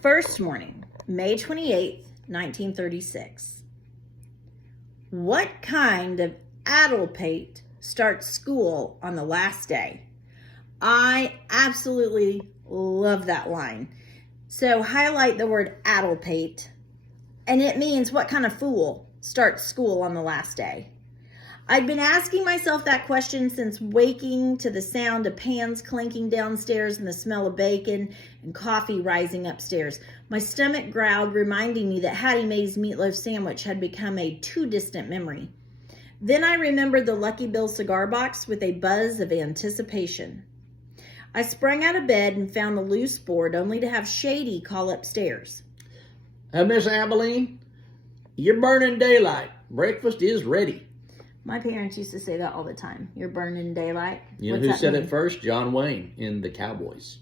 First morning, May 28th, 1936. What kind of addlepate starts school on the last day? I absolutely love that line. So highlight the word addlepate, and it means what kind of fool starts school on the last day? I'd been asking myself that question since waking to the sound of pans clinking downstairs and the smell of bacon and coffee rising upstairs. My stomach growled, reminding me that Hattie Mae's meatloaf sandwich had become a too distant memory. Then I remembered the Lucky Bill cigar box with a buzz of anticipation. I sprang out of bed and found the loose board, only to have Shady call upstairs. Miss Abilene, you're burning daylight. Breakfast is ready. My parents used to say that all the time. You're burning daylight. You know who said it first? John Wayne in The Cowboys.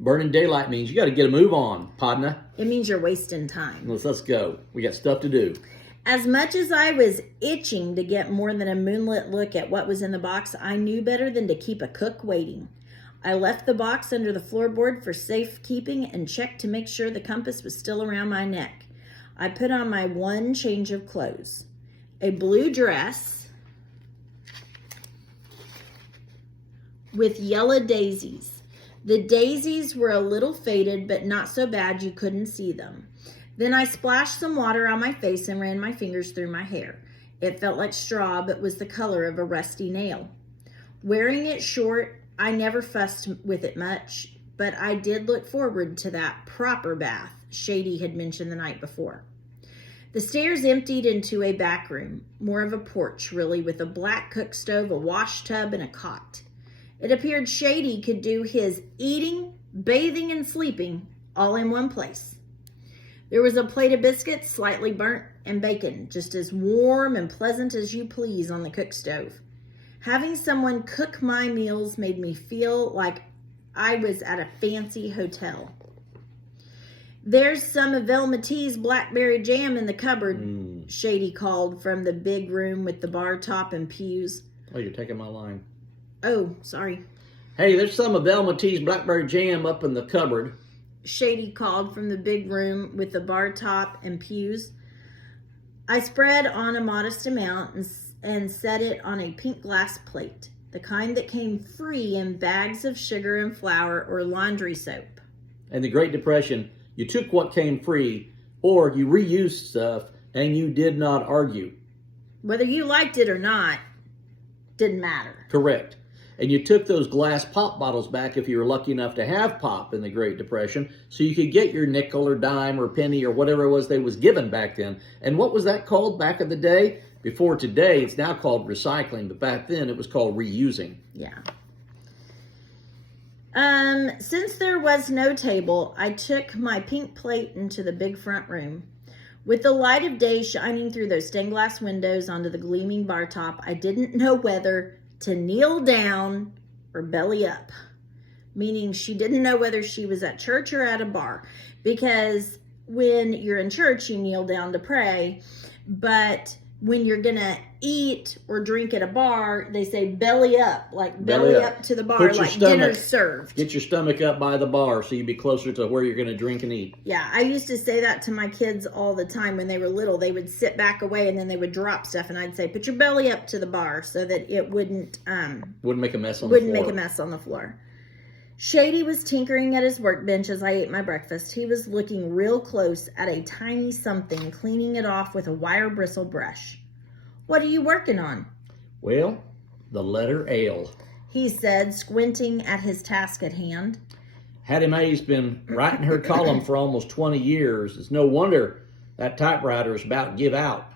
Burning daylight means you got to get a move on, Podna. It means you're wasting time. Let's go. We got stuff to do. As much as I was itching to get more than a moonlit look at what was in the box, I knew better than to keep a cook waiting. I left the box under the floorboard for safekeeping and checked to make sure the compass was still around my neck. I put on my one change of clothes. A blue dress with yellow daisies. The daisies were a little faded, but not so bad you couldn't see them. Then I splashed some water on my face and ran my fingers through my hair. It felt like straw, but was the color of a rusty nail. Wearing it short, I never fussed with it much, but I did look forward to that proper bath Shady had mentioned the night before. The stairs emptied into a back room, more of a porch, really, with a black cook stove, a wash tub, and a cot. It appeared Shady could do his eating, bathing, and sleeping all in one place. There was a plate of biscuits, slightly burnt, and bacon, just as warm and pleasant as you please on the cook stove. Having someone cook my meals made me feel like I was at a fancy hotel. There's some of Velma T's blackberry jam in the cupboard, Shady called from the big room with the bar top and pews. Oh, you're taking my line. Oh, sorry. Hey, there's some of Velma T's blackberry jam up in the cupboard. Shady called from the big room with the bar top and pews. I spread on a modest amount and set it on a pink glass plate, the kind that came free in bags of sugar and flour or laundry soap. In the Great Depression, you took what came free, or you reused stuff, and you did not argue. Whether you liked it or not, didn't matter. Correct. And you took those glass pop bottles back if you were lucky enough to have pop in the Great Depression, so you could get your nickel or dime or penny or whatever it was they was given back then. And what was that called back in the day? Before today, it's now called recycling, but back then it was called reusing. Yeah. Since there was no table, I took my pink plate into the big front room. With the light of day shining through those stained glass windows onto the gleaming bar top, I didn't know whether to kneel down or belly up, meaning she didn't know whether she was at church or at a bar, because when you're in church, you kneel down to pray, but when you're gonna eat or drink at a bar, they say belly up, like belly up to the bar, like dinner's served. Get your stomach up by the bar so you be closer to where you're gonna drink and eat. Yeah, I used to say that to my kids all the time when they were little. They would sit back away and then they would drop stuff, and I'd say, put your belly up to the bar so that it wouldn't make a mess on the floor. Wouldn't make a mess on the floor. Shady was tinkering at his workbench as I ate my breakfast. He was looking real close at a tiny something, cleaning it off with a wire bristle brush. What are you working on? Well, the letter L, he said, squinting at his task at hand. Hattie Mae's been writing her column for almost 20 years. It's no wonder that typewriter is about to give out.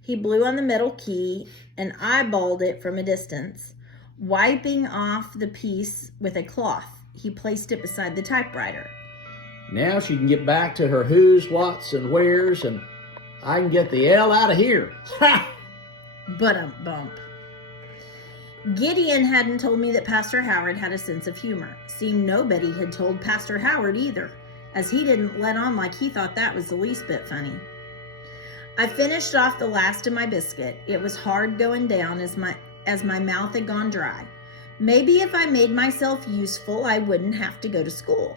He blew on the metal key and eyeballed it from a distance. Wiping off the piece with a cloth, he placed it beside the typewriter. Now she can get back to her who's, what's, and where's, and I can get the L out of here. Ha! But-a-bump. Gideon hadn't told me that Pastor Howard had a sense of humor. Seemed nobody had told Pastor Howard either, as he didn't let on like he thought that was the least bit funny. I finished off the last of my biscuit. It was hard going down as my mouth had gone dry. Maybe if I made myself useful, I wouldn't have to go to school.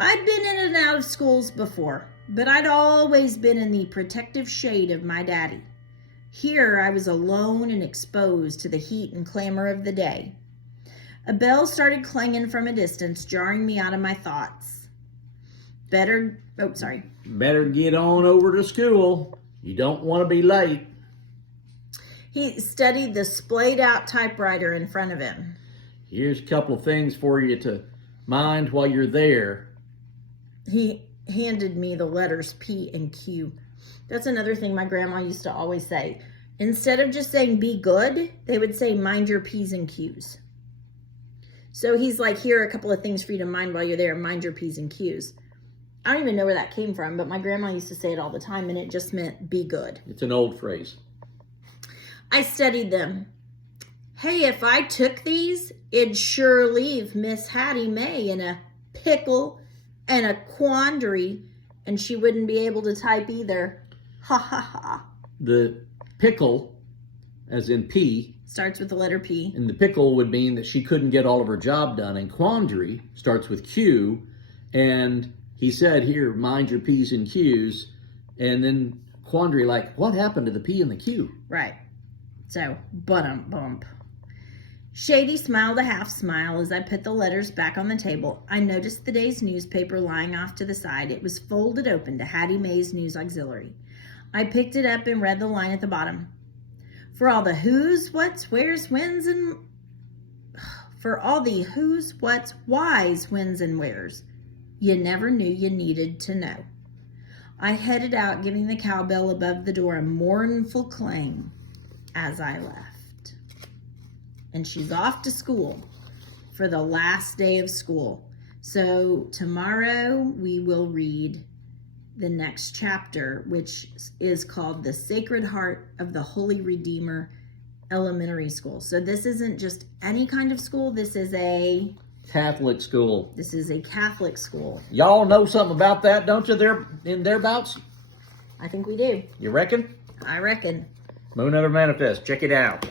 I'd been in and out of schools before, but I'd always been in the protective shade of my daddy. Here I was alone and exposed to the heat and clamor of the day. A bell started clanging from a distance, jarring me out of my thoughts. Better get on over to school. You don't want to be late. He studied the splayed out typewriter in front of him. Here's a couple of things for you to mind while you're there. He handed me the letters P and Q. That's another thing my grandma used to always say. Instead of just saying be good, they would say mind your P's and Q's. So he's like, here are a couple of things for you to mind while you're there. Mind your P's and Q's. I don't even know where that came from, but my grandma used to say it all the time, and it just meant be good. It's an old phrase. I studied them. Hey, if I took these, it'd sure leave Miss Hattie Mae in a pickle and a quandary, and she wouldn't be able to type either. Ha ha ha. The pickle, as in P, Starts with the letter P. and the pickle would mean that she couldn't get all of her job done. And quandary starts with Q, and he said, here, mind your P's and Q's. And then quandary, like, what happened to the P and the Q? Right. So, bump. Shady smiled a half smile as I put the letters back on the table. I noticed the day's newspaper lying off to the side. It was folded open to Hattie Mae's News Auxiliary. I picked it up and read the line at the bottom. For all the who's, what's, where's, whens, and... For all the who's, what's, why's, whens, and where's, you never knew you needed to know. I headed out, giving the cowbell above the door a mournful clang as I left. And she's off to school for the last day of school. So tomorrow we will read the next chapter, which is called The Sacred Heart of the Holy Redeemer Elementary School. So this isn't just any kind of school. This is a Catholic school. This is a Catholic school. Y'all know something about that, don't you, there in thereabouts? I think we do. You reckon? I reckon. Moon Under Manifest. Check it out.